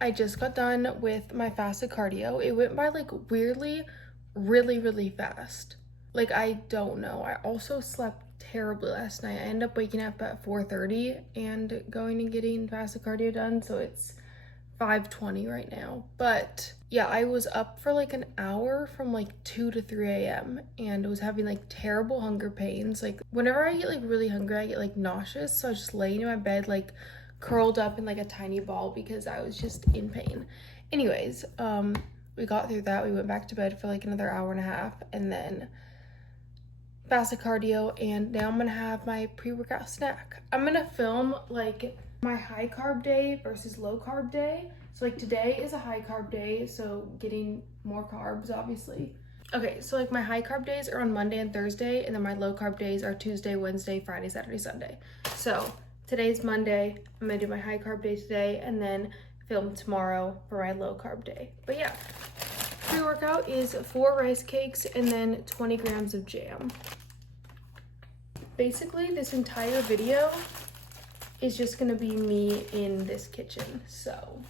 I just got done with my fasted cardio. It went by like weirdly really fast. Like, I don't know. I also slept terribly last night. I ended up waking up at 4:30 and going and getting fasted cardio done, so it's 5:20 right now. But yeah, I was up for like an hour from like 2 to 3 a.m. and was having like terrible hunger pains. Like, whenever I get like really hungry, I get like nauseous, so I was just laying in my bed like curled up in like a tiny ball because I was just in pain. Anyways, we got through that. We went back to bed for like another hour and a half and then fasted cardio, and now I'm gonna have my pre-workout snack. I'm gonna film like my high carb day versus low carb day. So like today is a high carb day, so getting more carbs obviously. Okay, so like my high carb days are on Monday and Thursday, and then my low carb days are Tuesday, Wednesday, Friday, Saturday, Sunday. So today's Monday, I'm gonna do my high carb day today and then film tomorrow for my low carb day. But yeah, pre-workout is 4 rice cakes and then 20 grams of jam. Basically, this entire video is just gonna be me in this kitchen. So,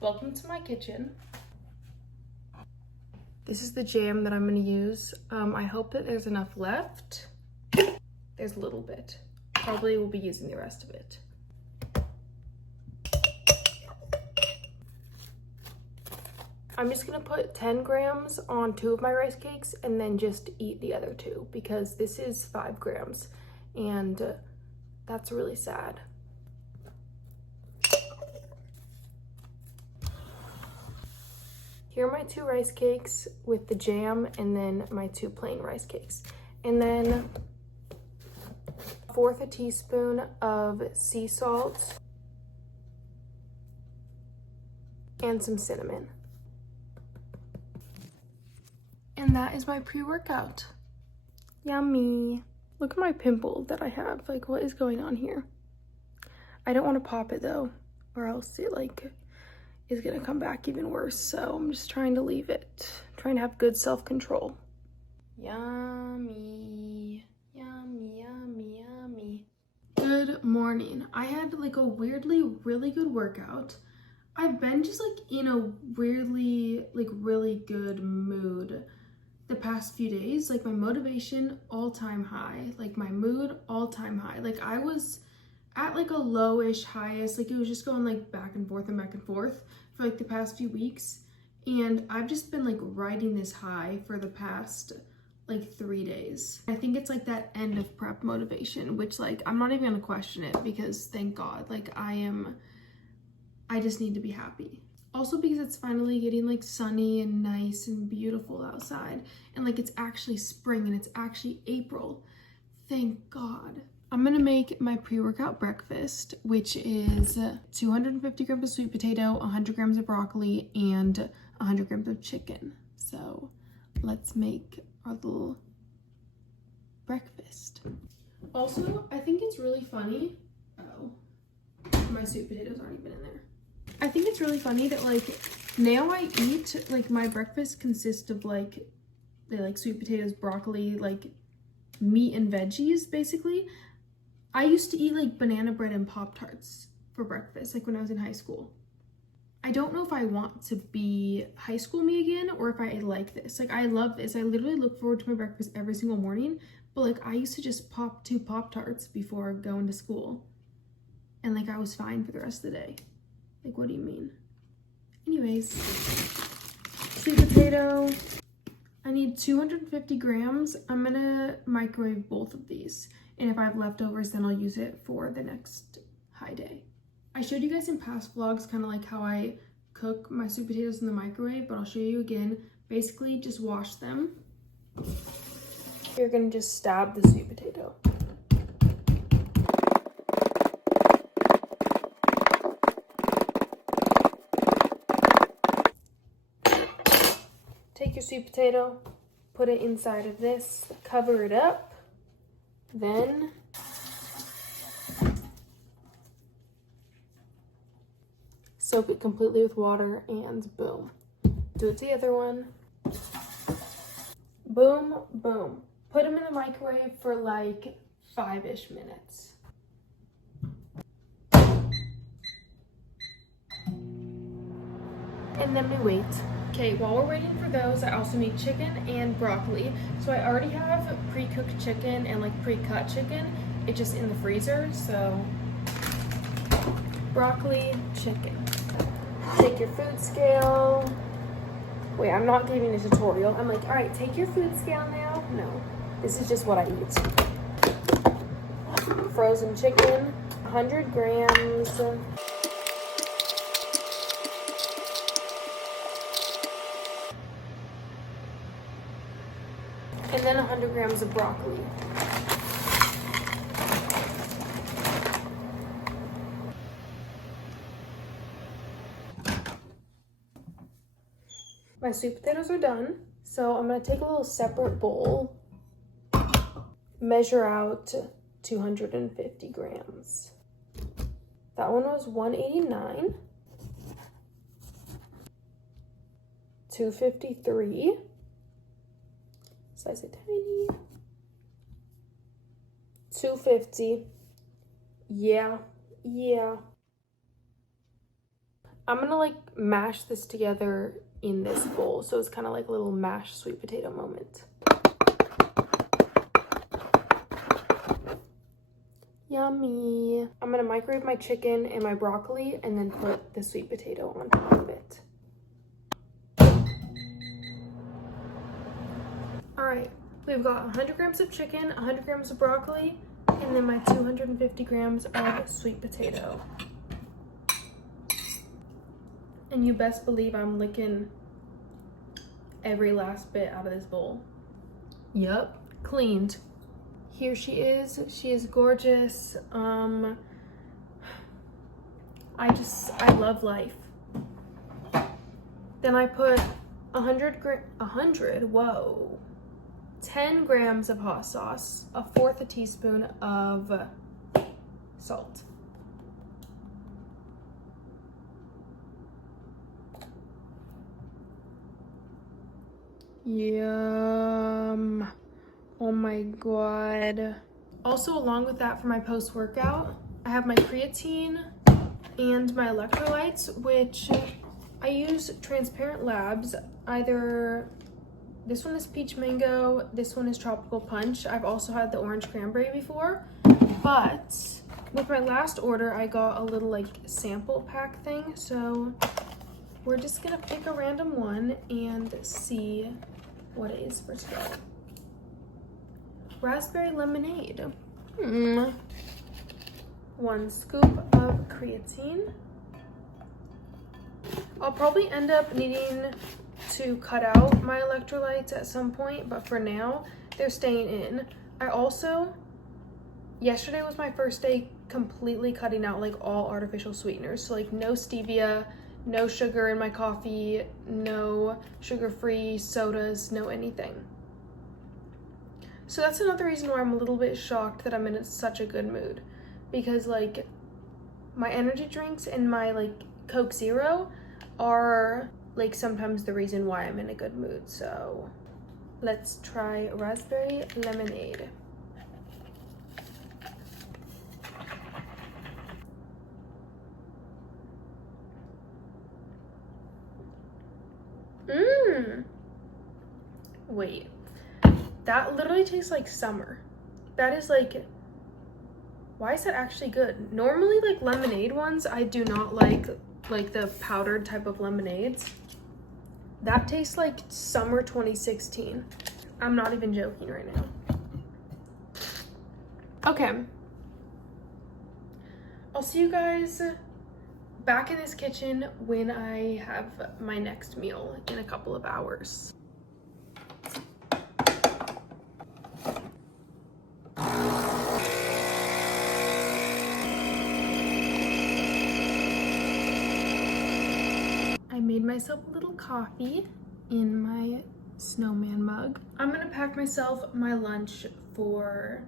welcome to my kitchen. This is the jam that I'm gonna use. I hope that there's enough left. There's a little bit. Probably will be using the rest of it. I'm just gonna put 10 grams on 2 of my rice cakes and then just eat the other 2 because this is 5 grams and that's really sad. Here are my 2 rice cakes with the jam and then my 2 plain rice cakes. And then 1/4 teaspoon of sea salt and some cinnamon. And that is my pre-workout. Yummy. Look at my pimple that I have. Like, what is going on here? I don't want to pop it though, or else it like is gonna come back even worse. So I'm just trying to leave it. Trying to have good self-control. Yummy. Yummy, yummy, yummy. Good morning. I had like a weirdly really good workout. I've been just like in a weirdly like really good mood the past few days. Like, my motivation all-time high, like my mood all-time high. Like, I was at like a lowish highest, like it was just going like back and forth for like the past few weeks, and I've just been like riding this high for the past like 3 days. I think it's like that end of prep motivation, which like I'm not even gonna question it because thank God, like I just need to be happy. Also because it's finally getting like sunny and nice and beautiful outside, and like it's actually spring and it's actually April. Thank God. I'm gonna make my pre-workout breakfast, which is 250 grams of sweet potato, 100 grams of broccoli, and 100 grams of chicken. So let's make our little breakfast. Also, I think it's really funny. Oh, my sweet potatoes aren't even in there. I think it's really funny that like now I eat like my breakfast consists of like sweet potatoes, broccoli, like meat and veggies basically. I used to eat like banana bread and Pop-Tarts for breakfast like when I was in high school. I don't know if I want to be high school me again or if I like this. Like, I love this. I literally look forward to my breakfast every single morning, but like I used to just pop 2 Pop-Tarts before going to school and like I was fine for the rest of the day. Like, what do you mean? Anyways, sweet potato. I need 250 grams. I'm gonna microwave both of these. And if I have leftovers, then I'll use it for the next high day. I showed you guys in past vlogs kind of like how I cook my sweet potatoes in the microwave, but I'll show you again. Basically, just wash them. You're gonna just stab the sweet potato. Take your sweet potato, put it inside of this, cover it up, then soak it completely with water, and boom. Do it to the other one. Boom, boom. Put them in the microwave for like 5-ish minutes. and then we wait. Okay, while we're waiting for those, I also need chicken and broccoli. So I already have pre-cooked chicken and like pre-cut chicken. It's just in the freezer, so broccoli, chicken. Take your food scale. Wait, I'm not giving a tutorial. I'm like, all right, take your food scale now. No, this is just what I eat. Frozen chicken, 100 grams. And then 100 grams of broccoli. My sweet potatoes are done, so I'm gonna take a little separate bowl, measure out 250 grams. That one was 189, 253, size it tiny, 250, yeah. I'm gonna like mash this together in this bowl, so it's kind of like a little mashed sweet potato moment. Yummy. I'm gonna microwave my chicken and my broccoli and then put the sweet potato on top of it. All right, we've got 100 grams of chicken, 100 grams of broccoli, and then my 250 grams of sweet potato. And you best believe I'm licking every last bit out of this bowl. Yup, cleaned. Here she is. She is gorgeous. I love life. Then I put 10 grams of hot sauce, a fourth a teaspoon of salt. Yum. Oh my god. Also, along with that, for my post-workout, I have my creatine and my electrolytes, which I use Transparent Labs. Either this one is peach mango, this one is tropical punch. I've also had the orange cranberry before, but with my last order, I got a little like sample pack thing. So we're just gonna pick a random one and see what it is for today. Raspberry lemonade. 1 scoop of creatine. I'll probably end up needing to cut out my electrolytes at some point, but for now, they're staying in. Yesterday was my first day completely cutting out like all artificial sweeteners. So like no stevia, no sugar in my coffee, no sugar-free sodas, no anything. So that's another reason why I'm a little bit shocked that I'm in such a good mood, because like my energy drinks and my like Coke Zero are like sometimes the reason why I'm in a good mood. So let's try raspberry lemonade. Wait, that literally tastes like summer. That is like, why is that actually good? Normally like lemonade ones, I do not like the powdered type of lemonades. That tastes like summer 2016. I'm not even joking right now. Okay. I'll see you guys back in this kitchen when I have my next meal in a couple of hours. I made myself a little coffee in my snowman mug. I'm gonna pack myself my lunch for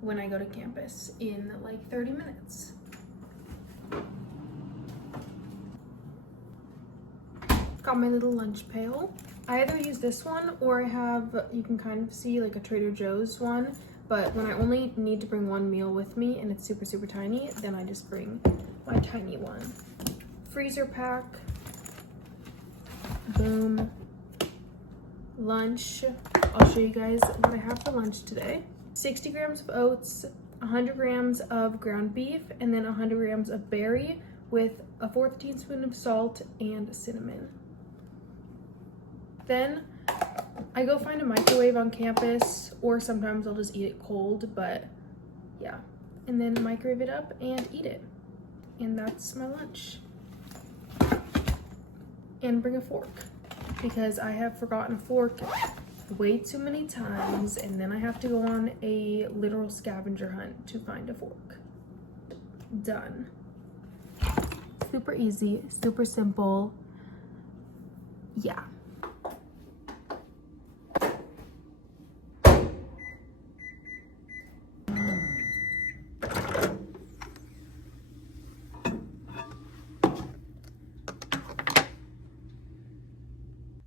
when I go to campus in like 30 minutes. Got my little lunch pail. I either use this one or I have, you can kind of see like a Trader Joe's one, but when I only need to bring one meal with me and it's super, super tiny, then I just bring my tiny one. Freezer pack. Boom. Lunch. I'll show you guys what I have for lunch today. 60 grams of oats, 100 grams of ground beef, and then 100 grams of berry with a 4th teaspoon of salt and cinnamon. Then I go find a microwave on campus, or sometimes I'll just eat it cold, but yeah. And then microwave it up and eat it. And that's my lunch. And bring a fork, because I have forgotten a fork way too many times, and then I have to go on a literal scavenger hunt to find a fork. Done. Super easy, super simple. Yeah.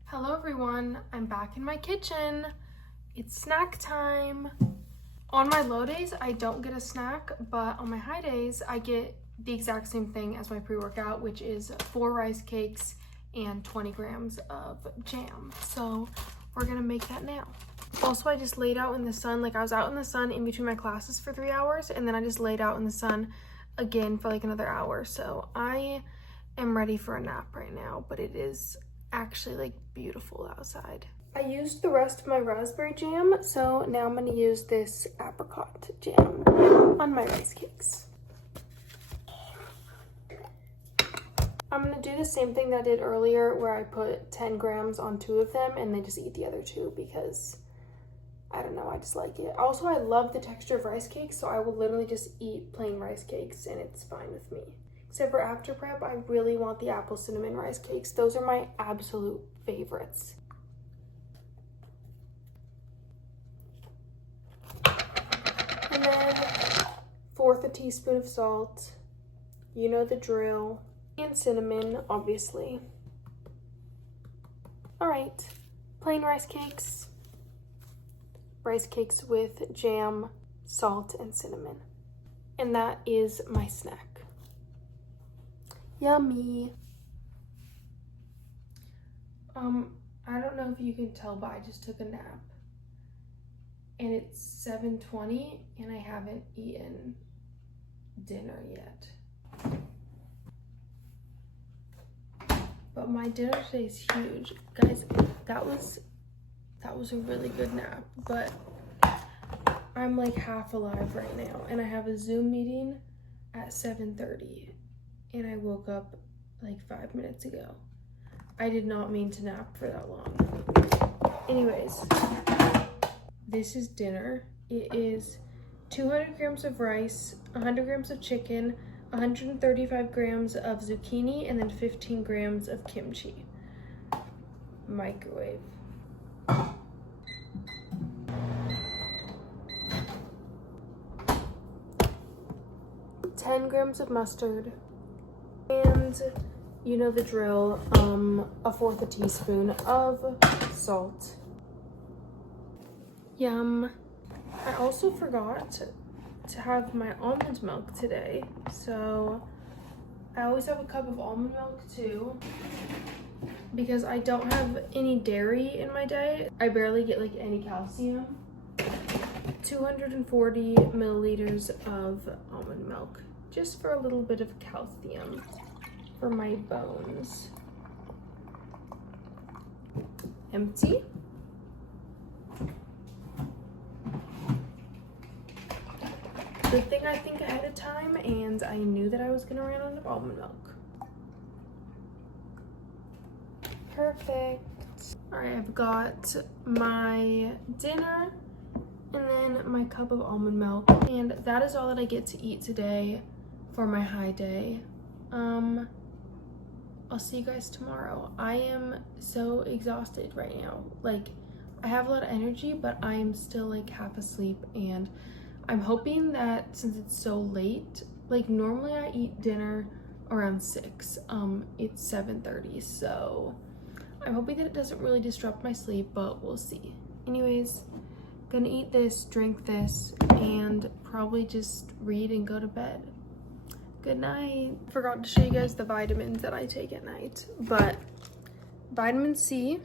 Hello everyone, I'm back in my kitchen. It's snack time. On my low days, I don't get a snack, but on my high days, I get the exact same thing as my pre-workout, which is 4 rice cakes and 20 grams of jam. So we're gonna make that now. Also, I just laid out in the sun. Like, I was out in the sun in between my classes for 3 hours, and then I just laid out in the sun again for like another hour. So I am ready for a nap right now, but it is actually like beautiful outside. I used the rest of my raspberry jam, so now I'm gonna use this apricot jam on my rice cakes. I'm gonna do the same thing that I did earlier, where I put 10 grams on 2 of them and then just eat the other 2, because I don't know, I just like it. Also, I love the texture of rice cakes, so I will literally just eat plain rice cakes and it's fine with me. Except for after prep, I really want the apple cinnamon rice cakes. Those are my absolute favorites. And then 1/4 teaspoon of salt. You know the drill. And cinnamon, obviously. All right, plain rice cakes. Rice cakes with jam, salt, and cinnamon. And that is my snack. Yummy. I don't know if you can tell, but I just took a nap. And it's 7:20 and I haven't eaten dinner yet. But my dinner today is huge. Guys, that was a really good nap, but I'm like half alive right now, and I have a Zoom meeting at 7:30. And I woke up like 5 minutes ago. I did not mean to nap for that long. Anyways, this is dinner. It is 200 grams of rice, 100 grams of chicken, 135 grams of zucchini, and then 15 grams of kimchi. Microwave. 10 grams of mustard. And you know the drill, 1/4 teaspoon of salt. Yum. I also forgot to have my almond milk today, so I always have a cup of almond milk too, because I don't have any dairy in my diet. I barely get like any calcium. 240 milliliters of almond milk, just for a little bit of calcium for my bones. Empty. Good thing I think ahead of time, and I knew that I was gonna run out of almond milk. Perfect. All right, I've got my dinner and then my cup of almond milk, and that is all that I get to eat today for my high day. I'll see you guys tomorrow. I am so exhausted right now. Like, I have a lot of energy, but I am still like half asleep, and I'm hoping that since it's so late, like normally I eat dinner around 6, it's 7:30, so I'm hoping that it doesn't really disrupt my sleep, but we'll see. Anyways, gonna eat this, drink this, and probably just read and go to bed. Good night. Forgot to show you guys the vitamins that I take at night, but vitamin C,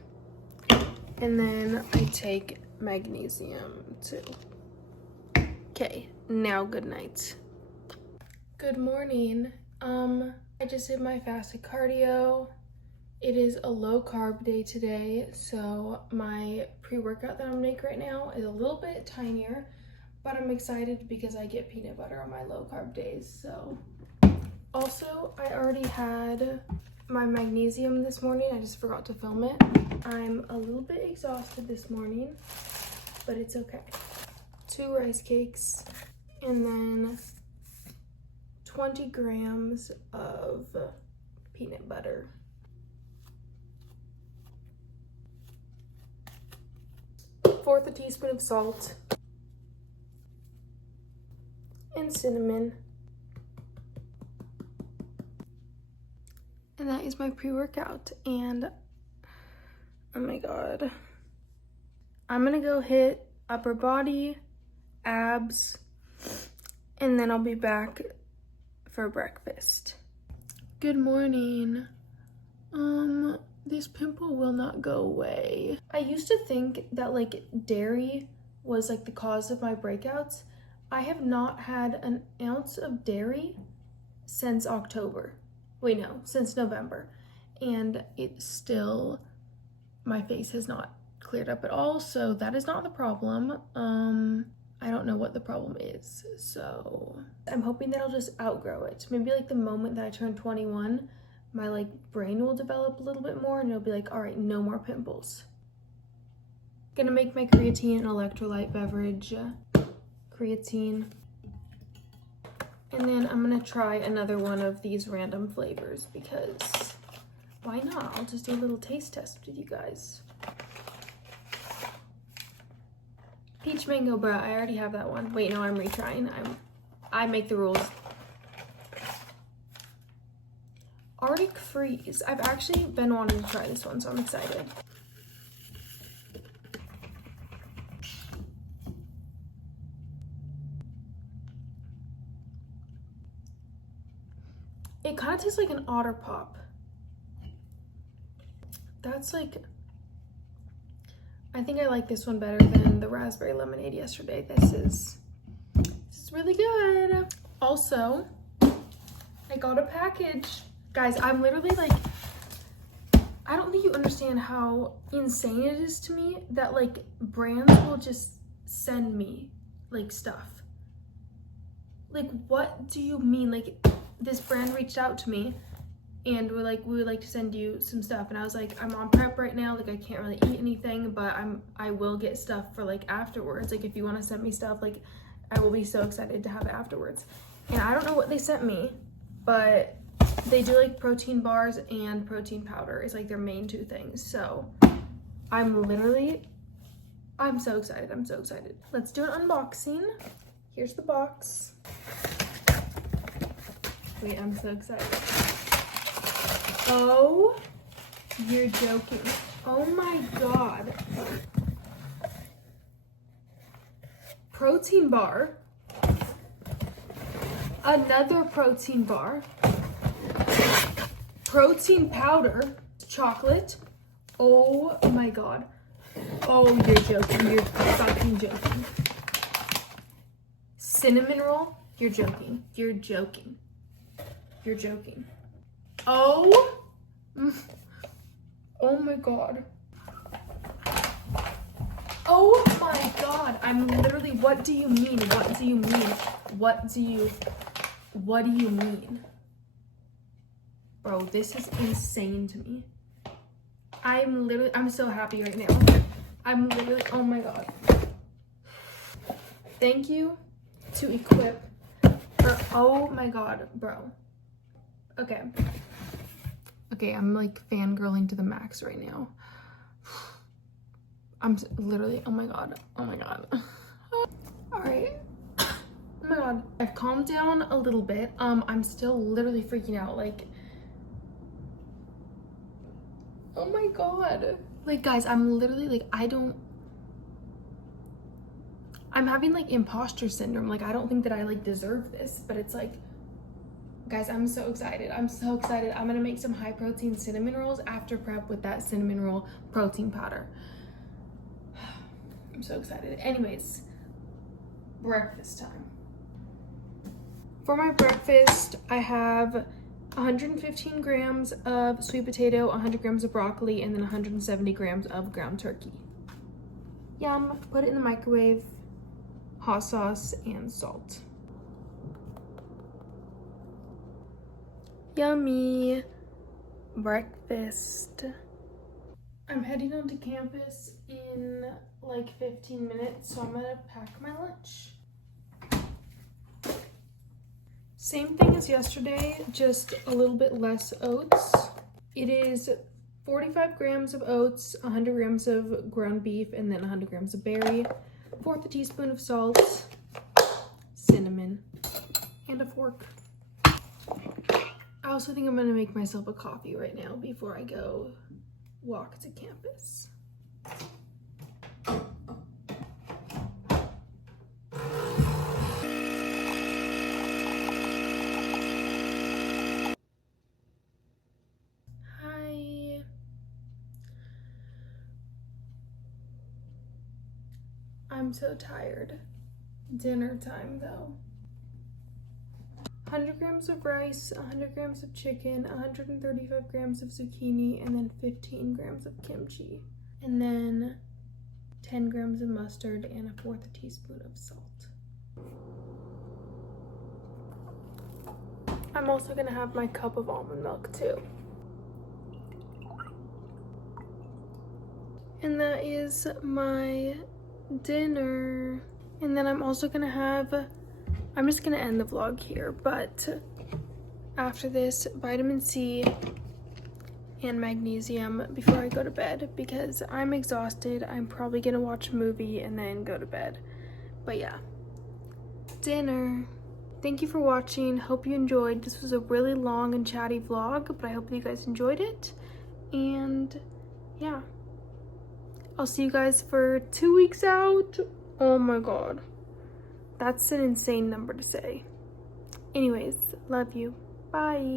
and then I take magnesium too. Okay, now good night. Good morning. I just did my fasted cardio. It is a low carb day today, so my pre-workout that I'm gonna make right now is a little bit tinier, but I'm excited because I get peanut butter on my low carb days. So also, I already had my magnesium this morning. I just forgot to film it. I'm a little bit exhausted this morning, but it's okay. 2 rice cakes, and then 20 grams of peanut butter. Fourth a teaspoon of salt and cinnamon. And that is my pre-workout, and oh my god. I'm gonna go hit upper body, abs, and then I'll be back for breakfast. Good morning. This pimple will not go away. I used to think that like dairy was like the cause of my breakouts. I have not had an ounce of dairy since October. Wait, no, since November. And it's still, my face has not cleared up at all, so that is not the problem. I don't know what the problem is, so I'm hoping that I'll just outgrow it. Maybe like the moment that I turn 21, my like brain will develop a little bit more and it'll be like, all right, no more pimples. Gonna make my creatine an electrolyte beverage. Creatine. And then I'm gonna try another one of these random flavors because why not? I'll just do a little taste test with you guys. Peach mango, bruh. I already have that one. Wait, no, I'm retrying. I make the rules. Arctic Freeze. I've actually been wanting to try this one, so I'm excited. It kind of tastes like an Otter Pop. That's like, I think I like this one better than the raspberry lemonade yesterday. This is really good. Also, I got a package. Guys, I'm literally like, I don't think you understand how insane it is to me that like brands will just send me like stuff. Like, what do you mean? Like, this brand reached out to me and we're like, we would like to send you some stuff, and I was like, I'm on prep right now, like I can't really eat anything, but I will get stuff for like afterwards. Like if you want to send me stuff, like I will be so excited to have it afterwards. And I don't know what they sent me, but they do like protein bars and protein powder. It's like their main 2 things. So I'm so excited. I'm so excited. Let's do an unboxing. Here's the box. Wait, I'm so excited. Oh, you're joking. Oh my god. Protein bar. Another protein bar. Protein powder. Chocolate. Oh my god. Oh, you're joking. You're fucking joking. Cinnamon roll. You're joking. You're joking. You're joking. Oh. Oh my god. Oh my god. I'm literally, what do you mean? What do you mean? What do you mean? Bro, this is insane to me. I'm so happy right now. I'm literally, oh my god. Thank you to Equip for, oh my god, bro. Okay. Okay, I'm like fangirling to the max right now. I'm literally, oh my god, oh my god. All right. Oh my god. I've calmed down a little bit. I'm still literally freaking out. Like, oh my god. Like, guys, I'm literally like, I'm having like imposter syndrome. Like, I don't think that I like deserve this, but it's like, Guys, I'm so excited. I'm so excited. I'm gonna make some high protein cinnamon rolls after prep with that cinnamon roll protein powder. I'm so excited. Anyways, breakfast time. For my breakfast, I have 115 grams of sweet potato, 100 grams of broccoli, and then 170 grams of ground turkey. Yum. Put it in the microwave. Hot sauce and salt. Yummy breakfast. I'm heading onto campus in like 15 minutes, so I'm gonna pack my lunch. Same thing as yesterday, just a little bit less oats. It is 45 grams of oats, 100 grams of ground beef, and then 100 grams of berry, 1/4 teaspoon of salt, cinnamon, and a fork. I also think I'm gonna make myself a coffee right now before I go walk to campus. Hi. I'm so tired. Dinner time though. 100 grams of rice, 100 grams of chicken, 135 grams of zucchini, and then 15 grams of kimchi. And then 10 grams of mustard and a 1/4 teaspoon of salt. I'm also gonna have my cup of almond milk too. And that is my dinner. And then I'm also gonna have, I'm just gonna end the vlog here, but after this, vitamin C and magnesium before I go to bed because I'm exhausted. I'm probably gonna watch a movie and then go to bed. But yeah, dinner. Thank you for watching. Hope you enjoyed. This was a really long and chatty vlog, but I hope you guys enjoyed it. And yeah, I'll see you guys for 2 weeks out. Oh my god. That's an insane number to say. Anyways, love you. Bye.